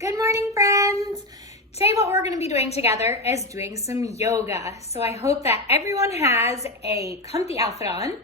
Good morning, friends. Today what we're going to be doing together is doing some yoga. So I hope that everyone has a comfy outfit on,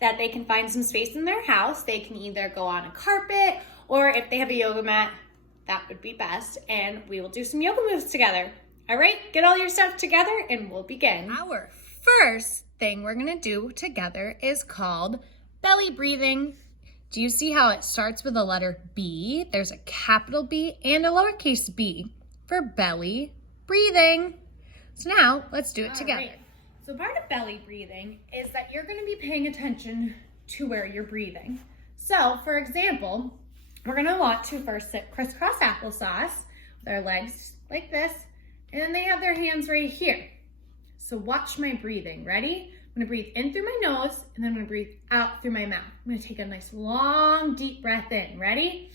that they can find some space in their house. They can either go on a carpet or if they have a yoga mat, that would be best. And we will do some yoga moves together. All right, get all your stuff together and we'll begin. Our first thing we're going to do together is called belly breathing. Do you see how it starts with the letter B? There's a capital B and a lowercase b for belly breathing. So now let's do it together. Right. So part of belly breathing is that you're going to be paying attention to where you're breathing. So for example, we're going to want to first sit crisscross applesauce with our legs like this, and then they have their hands right here. So watch my breathing. Ready? I'm gonna breathe in through my nose, and then I'm gonna breathe out through my mouth. I'm gonna take a nice long, deep breath in. Ready?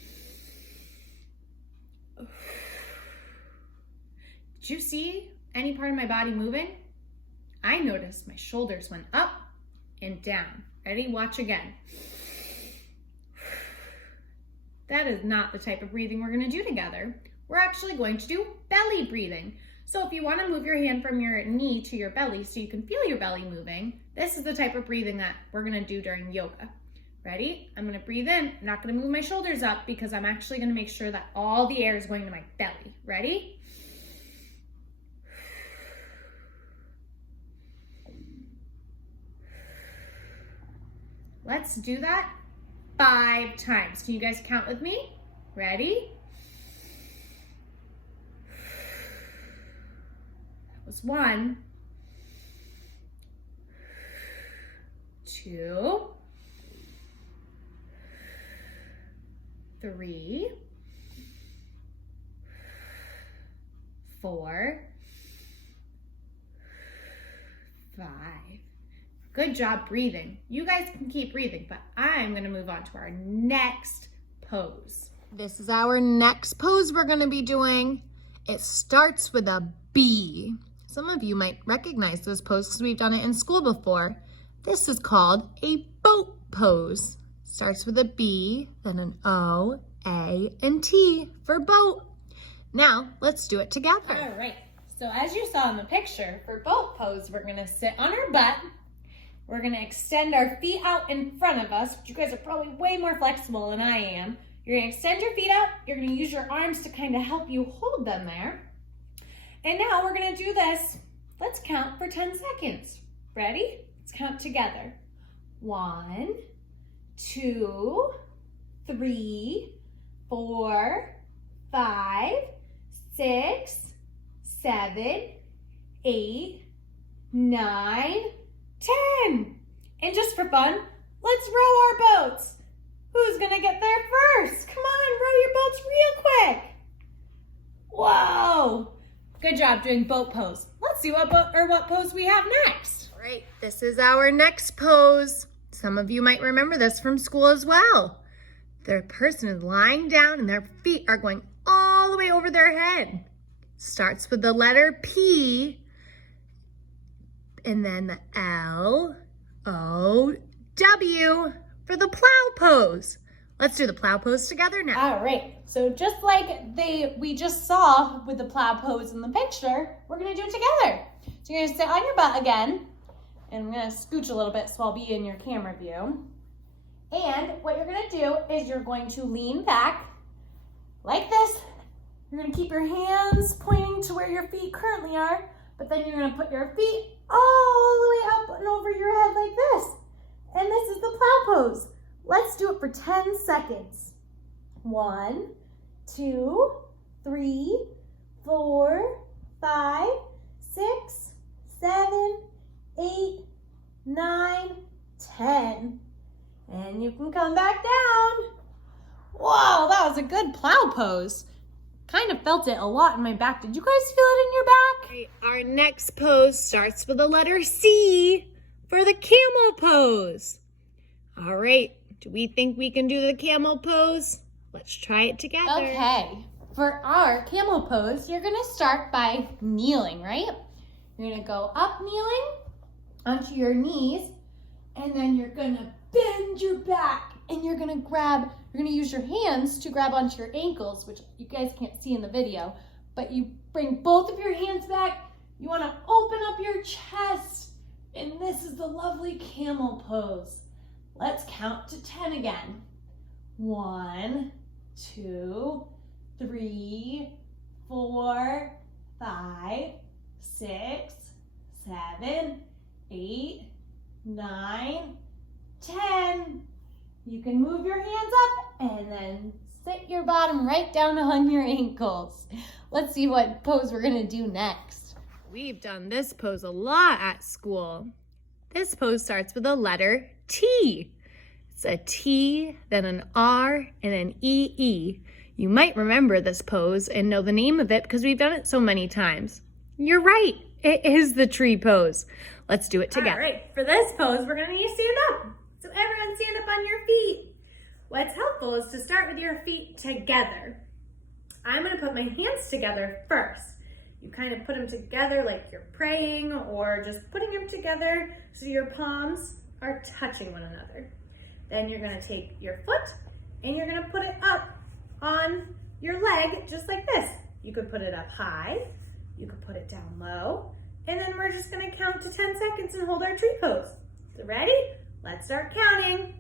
Did you see any part of my body moving? I noticed my shoulders went up and down. Ready? Watch again. That is not the type of breathing we're gonna do together. We're actually going to do belly breathing. So if you want to move your hand from your knee to your belly so you can feel your belly moving, this is the type of breathing that we're going to do during yoga. Ready? I'm going to breathe in. I'm not going to move my shoulders up because I'm actually going to make sure that all the air is going to my belly. Ready? Let's do that 5 times. Can you guys count with me? Ready? Was 1, 2, 3, 4, 5. Good job breathing. You guys can keep breathing, but I'm going to move on to our next pose. This is our next pose we're going to be doing. It starts with a B. Some of you might recognize this pose because we've done it in school before. This is called a boat pose. Starts with a B, then an O, A, and T for boat. Now, let's do it together. All right, so as you saw in the picture, for boat pose, we're gonna sit on our butt. We're gonna extend our feet out in front of us, which you guys are probably way more flexible than I am. You're gonna extend your feet out. You're gonna use your arms to kind of help you hold them there. And now we're gonna do this. Let's count for 10 seconds. Ready? Let's count together. 1, 2, 3, 4, 5, 6, 7, 8, 9, 10. And just for fun, let's row our boats. Who's gonna get there first? Come on, row your boats real quick. Whoa. Good job doing boat pose. Let's see what pose we have next. All right, this is our next pose. Some of you might remember this from school as well. The person is lying down and their feet are going all the way over their head. Starts with the letter P and then the L, O, W for the plow pose. Let's do the plow pose together now. All right, so just like we just saw with the plow pose in the picture, we're gonna do it together. So you're gonna sit on your butt again, and I'm gonna scooch a little bit so I'll be in your camera view. And what you're gonna do is you're going to lean back like this. You're gonna keep your hands pointing to where your feet currently are, but then you're gonna put your feet all the way up and over your head like this. And this is the plow pose. Let's do it for 10 seconds. 1, 2, 3, 4, 5, 6, 7, 8, 9, 10. And you can come back down. Whoa, that was a good plow pose. Kind of felt it a lot in my back. Did you guys feel it in your back? Okay, our next pose starts with the letter C for the camel pose. All right. Do we think we can do the camel pose? Let's try it together. Okay, for our camel pose, you're gonna start by kneeling, right? You're gonna go up kneeling onto your knees, and then you're gonna bend your back, and you're gonna grab you're gonna use your hands to grab onto your ankles, which you guys can't see in the video, but you bring both of your hands back. You wanna open up your chest, and this is the lovely camel pose. Let's count to 10 again. 1, 2, 3, 4, 5, 6, 7, 8, 9, 10. You can move your hands up and then sit your bottom right down on your ankles. Let's see what pose we're gonna do next. We've done this pose a lot at school. This pose starts with a letter T. It's a T, then an R, and an EE. You might remember this pose and know the name of it because we've done it so many times. You're right, it is the tree pose. Let's do it together. All right, for this pose, we're gonna need to stand up. So everyone stand up on your feet. What's helpful is to start with your feet together. I'm gonna put my hands together first. You kind of put them together like you're praying or just putting them together so your palms are touching one another. Then you're gonna take your foot and you're gonna put it up on your leg just like this. You could put it up high, you could put it down low, and then we're just gonna count to 10 seconds and hold our tree pose. So ready? Let's start counting.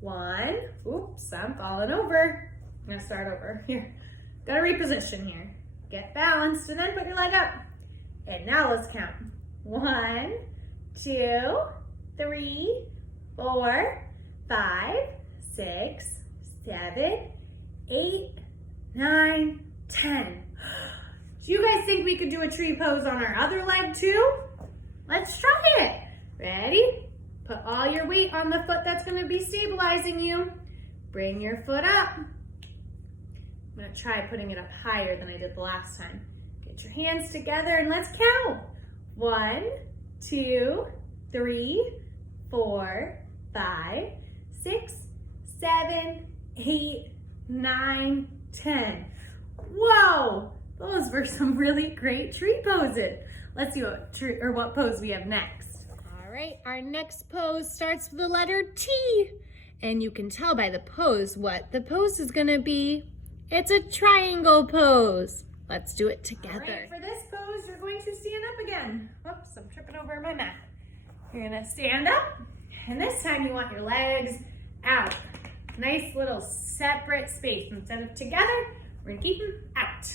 1, oops, I'm falling over. I'm gonna start over, here. Gotta reposition here. Get balanced and then put your leg up. And now let's count. 1, 2, 3, 4, 5, 6, 7, 8, 9, 10. Do you guys think we could do a tree pose on our other leg too? Let's try it. Ready? Put all your weight on the foot that's gonna be stabilizing you. Bring your foot up. I'm gonna try putting it up higher than I did the last time. Get your hands together and let's count. 1, 2, 3, 4, 5, 6, 7, 8, 9, 10. Whoa, those were some really great tree poses. Let's see what pose we have next. All right, our next pose starts with the letter T. And you can tell by the pose what the pose is gonna be. It's a triangle pose. Let's do it together. All right, for this pose, you're going to stand up again. Oops, I'm tripping over my mat. You're gonna stand up, and this time you want your legs out. Nice little separate space. Instead of together, we're gonna keep them out.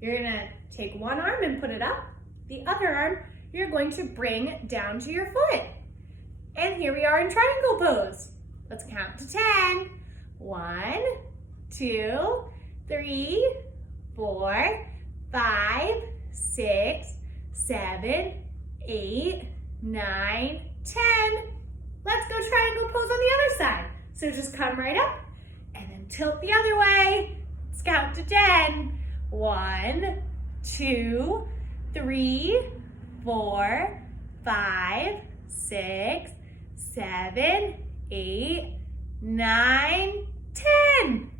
You're gonna take one arm and put it up. The other arm, you're going to bring down to your foot. And here we are in triangle pose. Let's count to 10. 1, 2, 3, 4, 5, 6, 7, 8, 9, 10. Let's go triangle pose on the other side. So just come right up and then tilt the other way. Let's count to 10. 1, 2, 3, 4, 5, 6, 7, 8, 9, 10.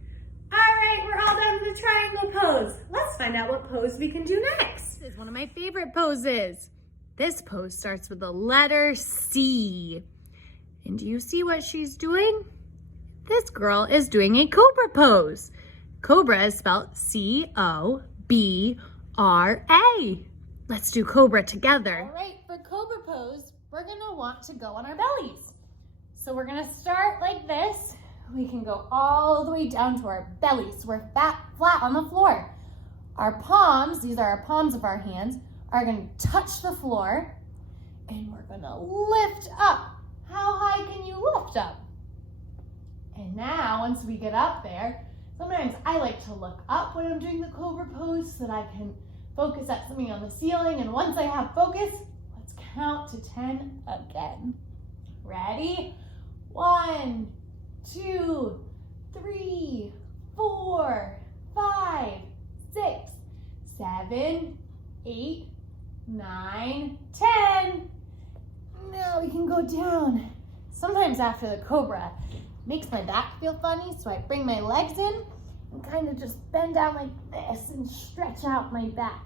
All right, we're all done with the triangle pose. Let's find out what pose we can do next. This is one of my favorite poses. This pose starts with the letter C. And do you see what she's doing? This girl is doing a cobra pose. Cobra is spelled C-O-B-R-A. Let's do cobra together. All right, for cobra pose, we're gonna want to go on our bellies. So we're gonna start like this. We can go all the way down to our bellies. So we're flat on the floor. Our palms, these are our palms of our hands, are gonna touch the floor, and we're gonna lift up. How high can you lift up? And now, once we get up there, sometimes I like to look up when I'm doing the cobra pose so that I can focus at something on the ceiling. And once I have focus, let's count to 10 again. Ready? 1, 2, 3, 4, 5, 6, 7, 8, 9, 10. Now we can go down. Sometimes after the cobra, it makes my back feel funny, so I bring my legs in and kind of just bend down like this and stretch out my back.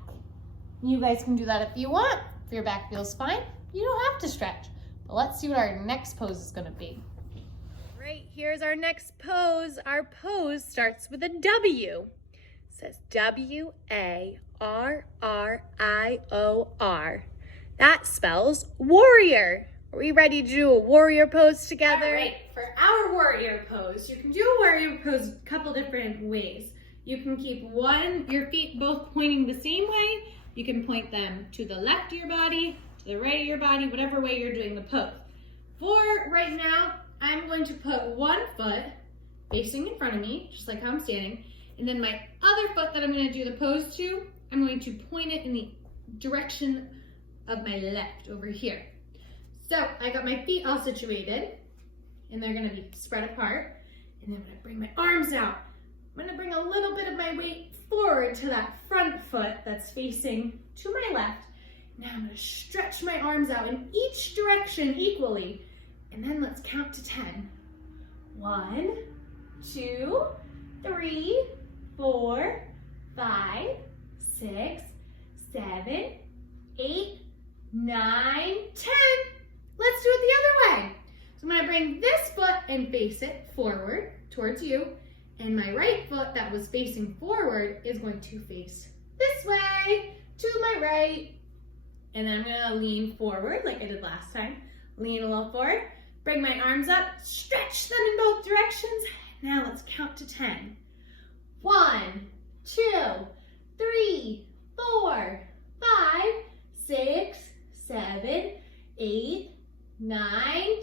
You guys can do that if you want. If your back feels fine, you don't have to stretch. But let's see what our next pose is gonna be. Right, here's our next pose. Our pose starts with a W. It says W-A-R-R-I-O-R. That spells warrior. Are we ready to do a warrior pose together? All right, for our warrior pose, you can do a warrior pose a couple different ways. You can keep your feet both pointing the same way. You can point them to the left of your body, to the right of your body, whatever way you're doing the pose. For right now, I'm going to put one foot facing in front of me, just like how I'm standing, and then my other foot that I'm going to do the pose to, I'm going to point it in the direction of my left over here. So I got my feet all situated, and they're going to be spread apart, and then I'm going to bring my arms out. I'm going to bring a little bit of my weight forward to that front foot that's facing to my left. Now I'm going to stretch my arms out in each direction equally, and then let's count to 10. 1, 2, 3, 4, 5, 6, 7, 8, 9, 10. Let's do it the other way. So I'm going to bring this foot and face it forward towards you, and my right foot that was facing forward is going to face this way to my right. And then I'm going to lean forward like I did last time. Lean a little forward. Bring my arms up, stretch them in both directions. Now let's count to 10. 1, 2, 3, 4, 5, 6, 7, 8, 9, 10.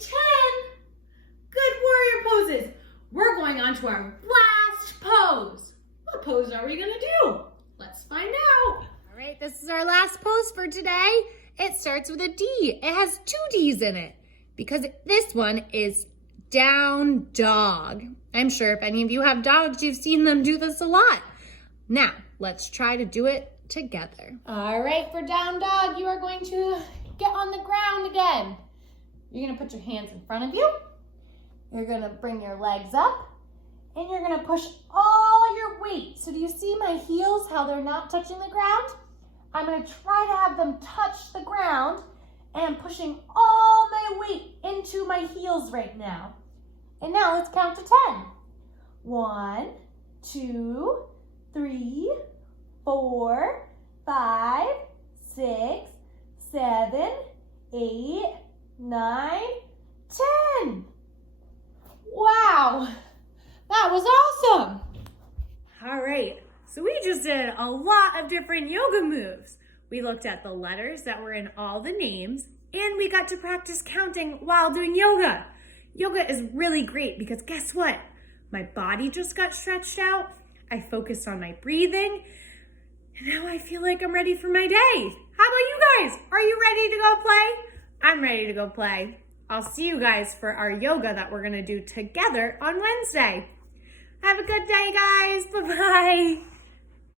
Good warrior poses. We're going on to our last pose. What pose are we gonna do? Let's find out. All right, this is our last pose for today. It starts with a D. It has 2 D's in it because this one is down dog. I'm sure if any of you have dogs, you've seen them do this a lot. Now, let's try to do it together. All right, for down dog, you are going to get on the ground again. You're gonna put your hands in front of you. You're gonna bring your legs up, and you're gonna push all your weight. So do you see my heels, how they're not touching the ground? I'm gonna try to have them touch the ground, and I'm pushing all my weight into my heels right now. And now let's count to 10. 1, 2, 3, 4, 5, 6, 7, 8, 9, 10. Wow, that was awesome. All right, so we just did a lot of different yoga moves. We looked at the letters that were in all the names, and we got to practice counting while doing yoga. Yoga is really great because guess what? My body just got stretched out. I focused on my breathing, and now I feel like I'm ready for my day. How about you guys? Are you ready to go play? I'm ready to go play. I'll see you guys for our yoga that we're gonna do together on Wednesday. Have a good day, guys. Bye-bye.